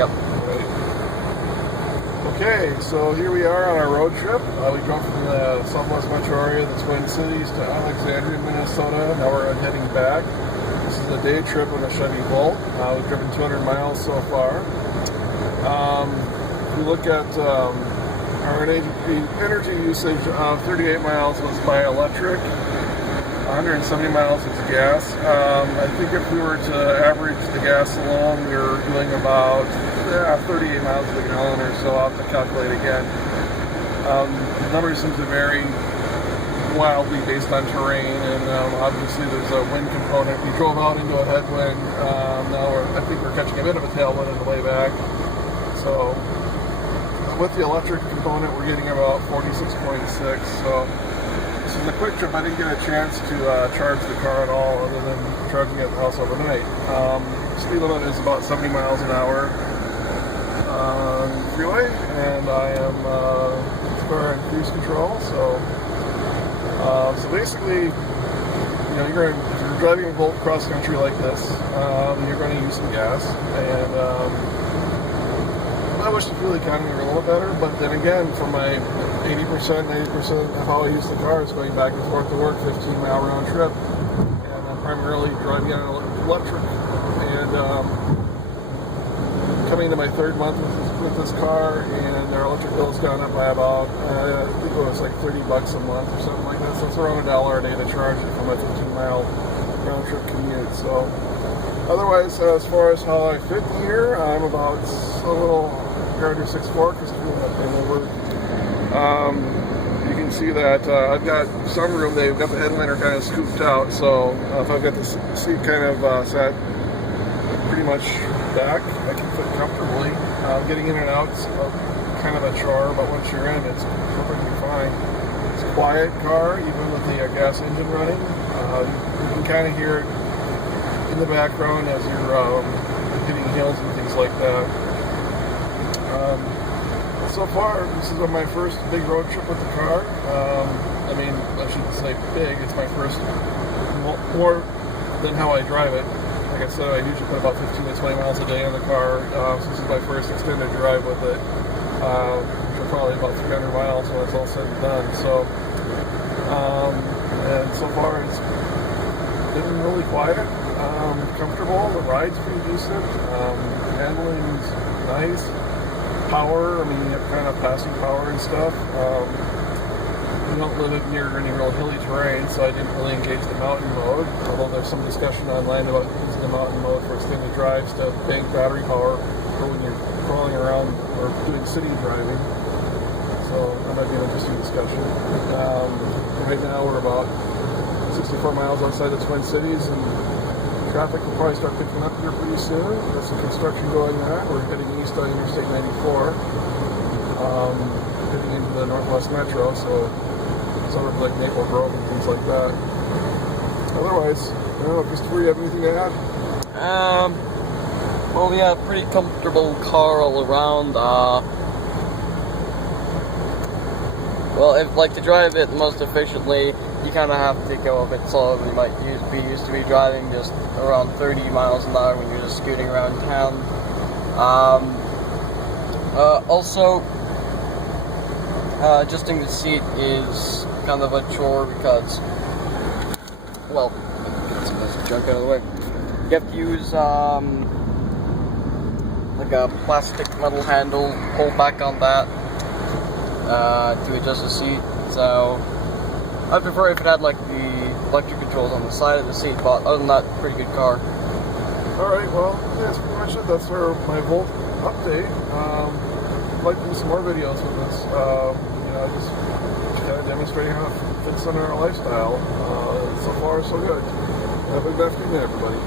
Yep. Right. Okay, so here we are on our road trip. We drove from the southwest metro area, the Twin Cities, to Alexandria, Minnesota. Now we're heading back. This is a day trip on the Chevy Volt. We've driven 200 miles so far. If we look at our energy usage, 38 miles was by electric, 170 miles is gas. I think if we were to average the gas alone, we were doing about 38 miles to the gallon or so. I'll have to calculate again. The numbers seem to vary wildly based on terrain, and obviously there's a wind component. We drove out into a headwind. Now I think we're catching a bit of a tailwind on the way back. So with the electric component, we're getting about 46.6. So this is a quick trip. I didn't get a chance to charge the car at all, other than charging it at the house overnight. Speed limit is about 70 miles an hour on the freeway, and I am on cruise control. So basically, if you're driving a Volt cross country like this, you're going to use some gas, and I wish the fuel economy were a little better, but then again, for my 80%, 90% of how I use the car is going back and forth to work, 15-mile round trip, and I'm primarily driving on electric, and coming to my third month with this car, and our electric bill's gone up by about, I think it was like $30 a month or something like that, so it's around $1 a day to charge it for my 15-mile round trip commute. So otherwise, as far as how I fit here, I'm about a little under 6'4", because I came over. You can see that I've got some room. They've got the headliner kind of scooped out, so if I've got the seat kind of sat pretty much back, I can fit comfortably. Getting in and out is kind of a chore, but once you're in, it's perfectly fine. It's a quiet car, even with the gas engine running. You can kind of hear it in the background as you're hitting hills and things like that. So far, this is my first big road trip with the car. I mean, I shouldn't say big, it's my first, more than how I drive it. Like I said, I usually put about 15 to 20 miles a day in the car. So this is my first extended drive with it. For probably about 300 miles when it's all said and done. So, and so far it's been really quiet, comfortable. The ride's pretty decent. Handling's nice. Power, I mean, you have kind of passing power and stuff. We don't live near any real hilly terrain, so I didn't really engage the mountain mode, although there's some discussion online about using the mountain mode for extended drives to bank battery power for when you're crawling around or doing city driving. So that might be an interesting discussion. Right now we're about 64 miles outside the Twin Cities, and traffic will probably start picking up here pretty soon. There's some construction going on. We're heading east on Interstate 94, heading into the Northwest Metro, so suburbs like Maple Grove and things like that. Otherwise, I don't know, Christopher, you have anything to add? Well, yeah, pretty comfortable car all around. Well, if to drive it most efficiently, you kind of have to go a bit slower than you might be used to be driving, just around 30 miles an hour when you're just scooting around town. Also, adjusting the seat is kind of a chore because, well, let's get some junk out of the way. You have to use like a plastic metal handle, pull back on that to adjust the seat. So I prefer if it had like the electric controls on the side of the seat, but other than that, pretty good car. Alright, well, yeah, that's pretty much it. That's my Volt update. I'd like to do some more videos with this. Just kind of demonstrating how it fits in our lifestyle. So far, so good. Have a good afternoon, everybody.